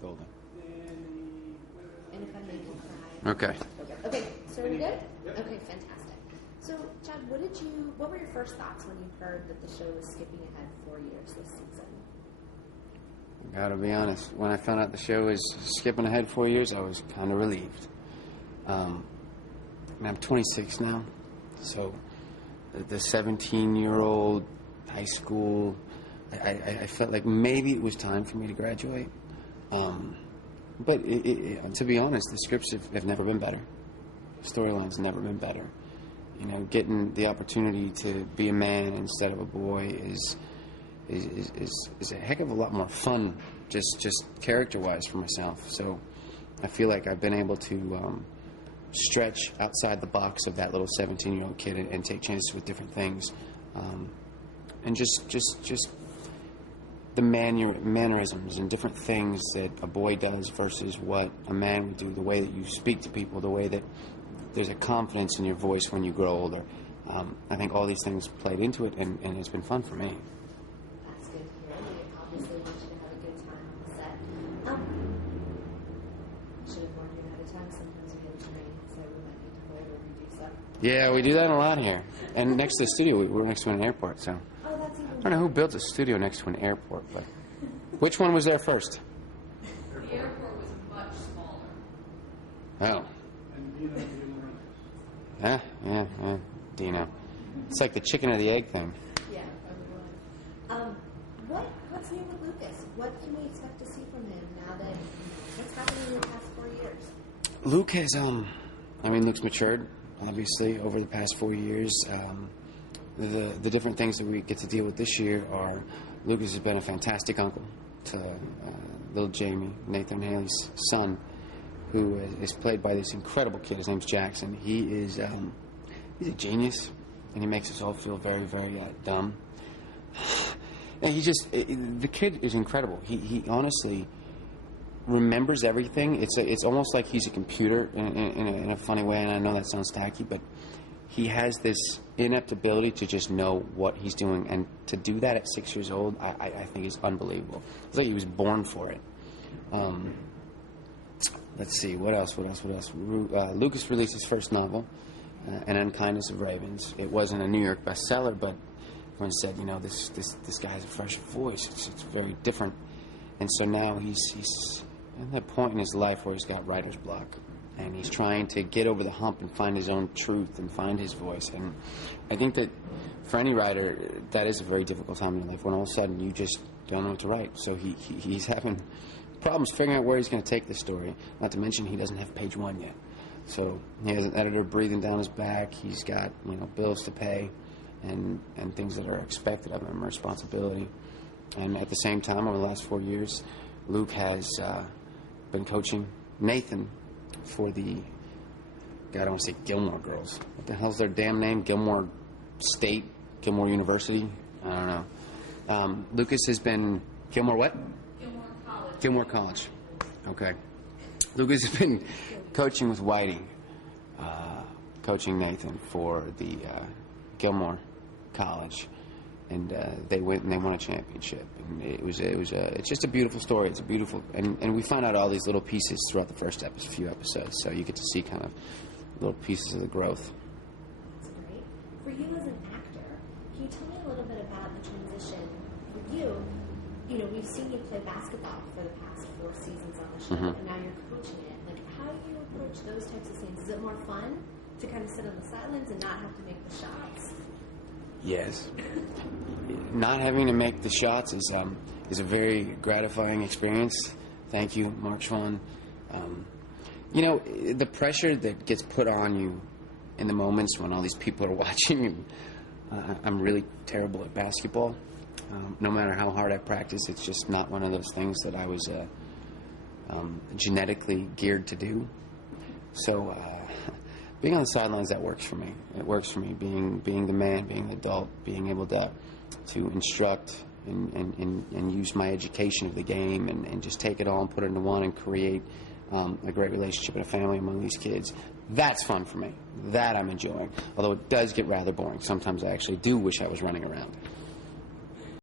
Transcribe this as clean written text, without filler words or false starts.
Golden. And if I make you cry. Okay. Okay, so are we good? Okay, fantastic. So, Chad, what were your first thoughts when you heard that the show was skipping ahead 4 years this season? I gotta be honest. When I found out the show was skipping ahead 4 years, I was kind of relieved. And I'm 26 now, so the 17-year-old high school, I felt like maybe it was time for me to graduate. But to be honest, the scripts have never been better. The storyline's never been better. You know, getting the opportunity to be a man instead of a boy is a heck of a lot more fun, just character-wise for myself. So I feel like I've been able to stretch outside the box of that little 17-year-old kid and take chances with different things, and just the mannerisms and different things that a boy does versus what a man would do, the way that you speak to people, the way that there's a confidence in your voice when you grow older. I think all these things played into it, and it's been fun for me. That's good to hear. We obviously want you to have a good time on the set. Should have warned you ahead of time. Sometimes we have training, so we might need to go over and redo stuff. Yeah, we do that a lot here. And next to the studio, we're next to an airport, so Oh, that's even I don't know who built a studio next to an airport, but which one was there first? The airport was much smaller. Oh. Yeah, Dino. It's like the chicken or the egg thing. Yeah, everyone. What's new with Lucas? What can we expect to see from him now that what's happened in the past 4 years? Luke has, Luke's matured, obviously, over the past 4 years. The different things that we get to deal with this year are Lucas has been a fantastic uncle to little Jamie, Nathan and Haley's son, who is played by this incredible kid. His name's Jackson. He's a genius, and he makes us all feel very, very dumb. And the kid is incredible. He honestly remembers everything. It's almost like he's a computer in a funny way, and I know that sounds tacky, but he has this inept ability to just know what he's doing, and to do that at 6 years old, I think is unbelievable. It's like he was born for it. Let's see, what else? Lucas released his first novel, An Unkindness of Ravens. It wasn't a New York bestseller, but everyone said, you know, this guy has a fresh voice. It's very different. And so now he's at that point in his life where he's got writer's block, and he's trying to get over the hump and find his own truth and find his voice. And I think that for any writer, that is a very difficult time in your life when all of a sudden you just don't know what to write. So he's having problems figuring out where he's going to take the story, not to mention he doesn't have page one yet. So he has an editor breathing down his back. He's got, you know, bills to pay and things that are expected of him, responsibility. And at the same time, over the last 4 years, Luke has been coaching Nathan for the, God, I don't want to say Gilmore girls. What the hell's their damn name? Gilmore State? Gilmore University? I don't know. Lucas has been, Gilmore what? Gilmore College. Okay. Lucas has been coaching with Whitey, coaching Nathan for the Gilmore College, and they went and they won a championship. And it's just a beautiful story. It's a beautiful, and we find out all these little pieces throughout the first few episodes, so you get to see kind of little pieces of the growth. That's great. For you as an actor, can you tell me a little bit about the transition for you? You know, we've seen you play basketball for the past 4 seasons on the show, and now you're coaching it. Like, how do you approach those types of scenes? Is it more fun to kind of sit on the sidelines and not have to make the shots? Yes. Not having to make the shots is a very gratifying experience. Thank you, Mark Schwann. You know, the pressure that gets put on you in the moments when all these people are watching you, I'm really terrible at basketball. No matter how hard I practice, it's just not one of those things that I was genetically geared to do. So being on the sidelines, that works for me. It works for me, being the man, being the adult, being able to instruct and use my education of the game and just take it all and put it into one and create a great relationship and a family among these kids. That's fun for me. That I'm enjoying. Although it does get rather boring. Sometimes I actually do wish I was running around.